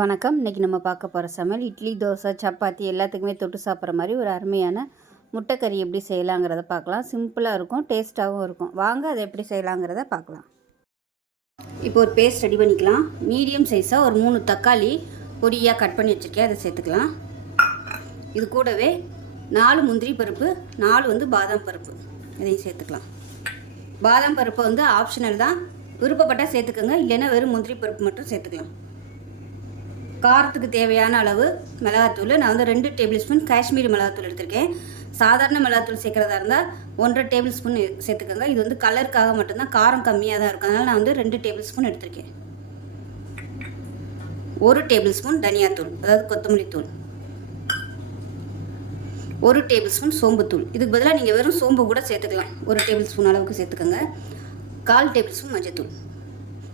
வணக்கம். இன்றைக்கி நம்ம பார்க்க போகிற சமையல் இட்லி, தோசை, சப்பாத்தி எல்லாத்துக்குமே தொட்டு சாப்பிட்ற மாதிரி ஒரு அருமையான முட்டைக்கறி எப்படி செய்யலாங்கிறத பார்க்கலாம். சிம்பிளாக இருக்கும், டேஸ்ட்டாகவும் இருக்கும். வாங்க அதை எப்படி செய்யலாங்கிறத பார்க்கலாம். இப்போ ஒரு பேஸ்ட் ரெடி பண்ணிக்கலாம். மீடியம் சைஸாக ஒரு 3 தக்காளி பொடியாக கட் பண்ணி வச்சுருக்கேன், அதை சேர்த்துக்கலாம். இது கூடவே 4 முந்திரி பருப்பு, 4 பாதாம் பருப்பு, இதையும் சேர்த்துக்கலாம். பாதாம் பருப்பு ஆப்ஷனல் தான், விருப்பப்பட்டால் சேர்த்துக்கோங்க, இல்லைன்னா வெறும் முந்திரி பருப்பு மட்டும் சேர்த்துக்கலாம். காரத்துக்கு தேவையான அளவு மிளகாத்தூள், நான் 2 டேபிள் ஸ்பூன் காஷ்மீரி மிளகாத்தூள் எடுத்திருக்கேன். சாதாரண மிளகாத்தூள் சேர்க்குறதா இருந்தால் 1.5 டேபிள் ஸ்பூன் சேர்த்துக்கோங்க. இது கலருக்காக மட்டும்தான், காரம் கம்மியாக தான் இருக்கும், அதனால் நான் 2 டேபிள் ஸ்பூன் எடுத்திருக்கேன். 1 டேபிள் ஸ்பூன் தனியாத்தூள், அதாவது கொத்தமல்லி தூள், 1 டேபிள் ஸ்பூன் சோம்புத்தூள். இதுக்கு பதிலாக நீங்கள் வெறும் சோம்பு கூட சேர்த்துக்கலாம். 1 டேபிள் ஸ்பூன் அளவுக்கு சேர்த்துக்கோங்க. 1/4 டேபிள் ஸ்பூன் மஞ்சத்தூள்.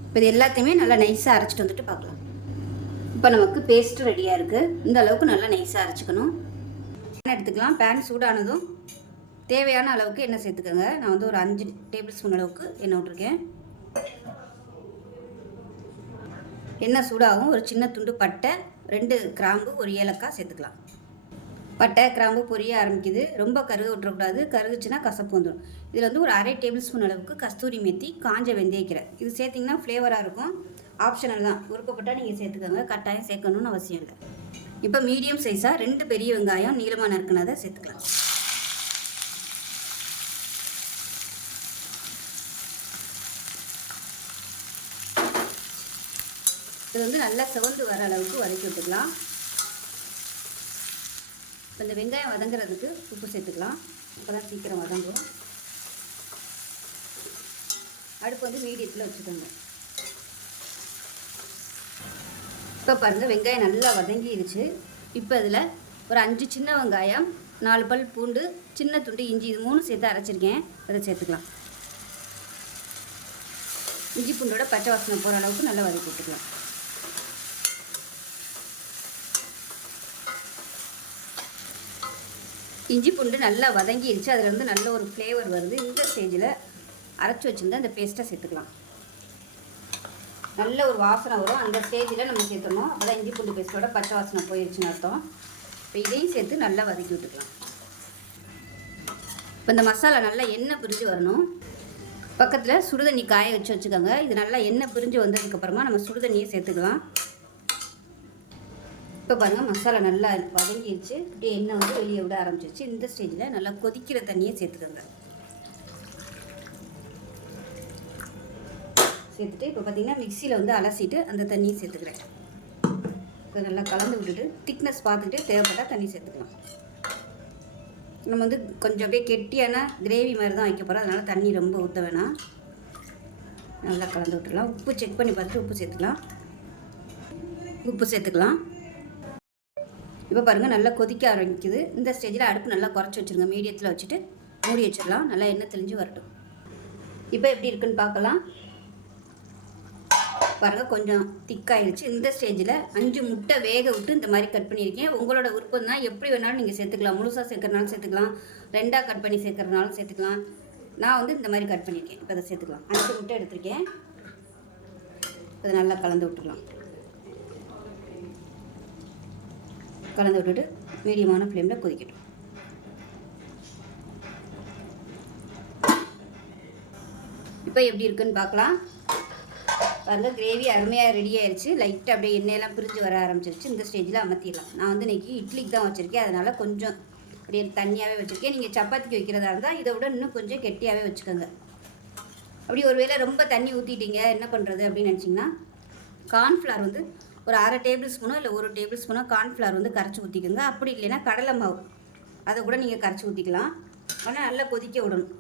இப்போ இது எல்லாத்தையுமே நல்லா நைஸாக அரைச்சிட்டு வந்துட்டு பார்க்கலாம். இப்போ நமக்கு பேஸ்ட்டு ரெடியாக இருக்குது. இந்த அளவுக்கு நல்லா நைஸாக அரைச்சிக்கணும். எண்ணெய் எடுத்துக்கலாம். பேன் சூடானதும் தேவையான அளவுக்கு எண்ணெய் சேர்த்துக்கோங்க. நான் ஒரு 5 டேபிள் ஸ்பூன் அளவுக்கு எண்ணெய் விட்ருக்கேன். எண்ணெய் சூடாகும். ஒரு சின்ன துண்டு பட்டை, 2 கிராம்பு, 1 ஏலக்காய் சேர்த்துக்கலாம். பட்டை கிராம்பு பொரிய ஆரம்பிக்குது. ரொம்ப கருக விட்டுறக்கூடாது, கருகுச்சுன்னா கசப்பு வந்துடும். இதில் ஒரு 1/2 டேபிள் ஸ்பூன் அளவுக்கு கஸ்தூரி மெத்தி, காஞ்ச வெந்தயக்கீரை. இது சேர்த்திங்கன்னா ஃப்ளேவராக இருக்கும். ஆப்ஷனல் தான், விருப்பப்பட்டால் நீங்கள் சேர்த்துக்கோங்க, கட்டாயம் சேர்க்கணும்னு அவசியம் இல்லை. இப்போ மீடியம் சைஸாக 2 பெரிய வெங்காயம் நீளமாக நறுக்குனதை சேர்த்துக்கலாம். இது நல்லா சிவந்து வர அளவுக்கு வதக்கி விட்டுக்கலாம். இப்போ இந்த வெங்காயம் வதங்குறதுக்கு உப்பு சேர்த்துக்கலாம். அப்போ தான் சீக்கிரம் வதங்கும். அடுப்பு மீடியத்தில் வச்சுக்கோங்க. இப்போ பாருங்கள், வெங்காயம் நல்லா வதங்கிடுச்சு. இப்போ இதில் ஒரு 5 சின்ன வெங்காயம், 4 பல் பூண்டு, சின்ன துண்டு இஞ்சி, இது 3 சேர்த்து அரைச்சிருக்கேன், அதை சேர்த்துக்கலாம். இஞ்சி பூண்டோட பச்சை வாசனை போகிற அளவுக்கு நல்லா வதக்கி விட்டுக்கலாம். இஞ்சி பூண்டு நல்லா வதங்கிடுச்சு. அதில் நல்ல ஒரு ஃப்ளேவர் வருது. இந்த ஸ்டேஜில் அரைச்சி வச்சுருந்தா அந்த பேஸ்ட்டை சேர்த்துக்கலாம். நல்ல ஒரு வாசனை வரும். அந்த ஸ்டேஜில் நம்ம சேர்த்துடணும். அப்போ தான் இஞ்சி பூண்டு பேஸ்ட்டோட பச்சை வாசனை போயிடுச்சுன்னு அர்த்தம். இப்போ இதையும் சேர்த்து நல்லா வதக்கி விட்டுக்கலாம். இப்போ இந்த மசாலா நல்லா எண்ணெய் பிரிஞ்சு வரணும். பக்கத்தில் சுடுதண்ணி காய வச்சுக்கோங்க. இது நல்லா எண்ணெய் பிரிஞ்சு வந்ததுக்கப்புறமா நம்ம சுடுதண்ணியை சேர்த்துக்கலாம். இப்போ பாருங்கள், மசாலா நல்லா வதங்கிடுச்சு. இப்படி எண்ணெய் வெளியே விட ஆரம்பிச்சிருச்சு. இந்த ஸ்டேஜில் நல்லா கொதிக்கிற தண்ணியை சேர்த்துக்கோங்க. சேர்த்துட்டு இப்போ பார்த்திங்கன்னா மிக்சியில் அலசிட்டு அந்த தண்ணியை சேர்த்துக்கிறேன். இப்போ நல்லா கலந்து விட்டுட்டு திக்னஸ் பார்த்துட்டு தேவைப்பட்டால் தண்ணி சேர்த்துக்கலாம். நம்ம கொஞ்சம் அப்படியே கெட்டியான கிரேவி மாதிரி தான் வைக்க போகிறோம், அதனால் தண்ணி ரொம்ப ஊற்ற வேணாம். நல்லா கலந்து விட்டுடலாம். உப்பு செக் பண்ணி பார்த்துட்டு உப்பு சேர்த்துக்கலாம். இப்போ பாருங்கள், நல்லா கொதிக்க ஆரம்பிக்குது. இந்த ஸ்டேஜில் அடுப்பு நல்லா குறைச்சி வச்சுருங்க. மீடியத்தில் வச்சுட்டு மூடி வச்சிடலாம். நல்லா எண்ணெய் தெளிஞ்சு வரட்டும். இப்போ எப்படி இருக்குன்னு பார்க்கலாம். பாருங்கள், கொஞ்சம் திக்காயிடுச்சு. இந்த ஸ்டேஜில் 5 முட்டை வேக விட்டு இந்த மாதிரி கட் பண்ணியிருக்கேன். உங்களோட விருப்பம் தான், எப்படி வேணாலும் நீங்கள் சேர்த்துக்கலாம். முழுசாக சேர்க்குறனாலும் சேர்த்துக்கலாம், 2ஆக கட் பண்ணி சேர்க்குறனாலும் சேர்த்துக்கலாம். நான் இந்த மாதிரி கட் பண்ணியிருக்கேன். இப்போ அதை சேர்த்துக்கலாம். 5 முட்டை எடுத்திருக்கேன். அதை நல்லா கலந்து விட்டுக்கலாம். கலந்து விட்டுட்டு மீடியமான ஃப்ளேமில் கொதிக்கட்டும். இப்போ எப்படி இருக்குன்னு பார்க்கலாம். பாருங்கள், கிரேவி அருமையாக ரெடி ஆயிடுச்சு. லைட்டாக அப்படியே எண்ணெயெல்லாம் பிரிஞ்சு வர ஆரம்பிச்சிருச்சு. இந்த ஸ்டேஜில் அமர்த்திடலாம். நான் இன்றைக்கி இட்லிக்கு தான் வச்சுருக்கேன், அதனால் கொஞ்சம் அப்படியே தண்ணியாகவே வச்சுருக்கேன். நீங்கள் சப்பாத்திக்கு வைக்கிறதா இருந்தால் இதை விட இன்னும் கொஞ்சம் கெட்டியாகவே வச்சுக்கோங்க. அப்படி ஒரு வேளை ரொம்ப தண்ணி ஊற்றிட்டீங்க, என்ன பண்ணுறது அப்படின்னு நினச்சிங்கன்னா, கார்ன்ஃப்ளவர் ஒரு 1/2 டேபிள் ஸ்பூனோ இல்லை 1 டேபிள் ஸ்பூனோ கார்ன்ஃப்ளவர் கரைச்சி ஊற்றிக்கோங்க. அப்படி இல்லைன்னா கடலை மாவு, அதை கூட நீங்கள் கரைச்சி ஊற்றிக்கலாம். ஆனால் நல்லா கொதிக்க விடணும்.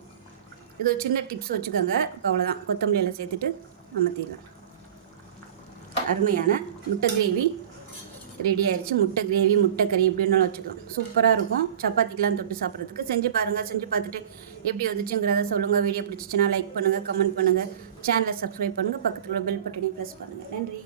இது ஒரு சின்ன டிப்ஸ் வச்சுக்கோங்க. இப்போ அவ்வளோதான். கொத்தமல்லியில் சேர்த்துட்டு அமர்த்திடலாம். அருமையான முட்டை கிரேவி ரெடி ஆயிடுச்சு. முட்டை கிரேவி, முட்டை கறி எப்படின்னாலும் வச்சுக்கலாம். சூப்பராக இருக்கும். சப்பாத்திக்கெலாம் தொட்டு சாப்பிட்றதுக்கு. செஞ்சு பாருங்கள். செஞ்சு பார்த்துட்டு எப்படி வந்துச்சுங்கிறத சொல்லுங்கள். வீடியோ பிடிச்சிச்சின்னா லைக் பண்ணுங்கள், கமெண்ட் பண்ணுங்கள், சேனலை சப்ஸ்கிரைப் பண்ணுங்கள், பக்கத்தில் உள்ள பெல் பட்டனையும் ப்ரெஸ் பண்ணுங்கள். நன்றி.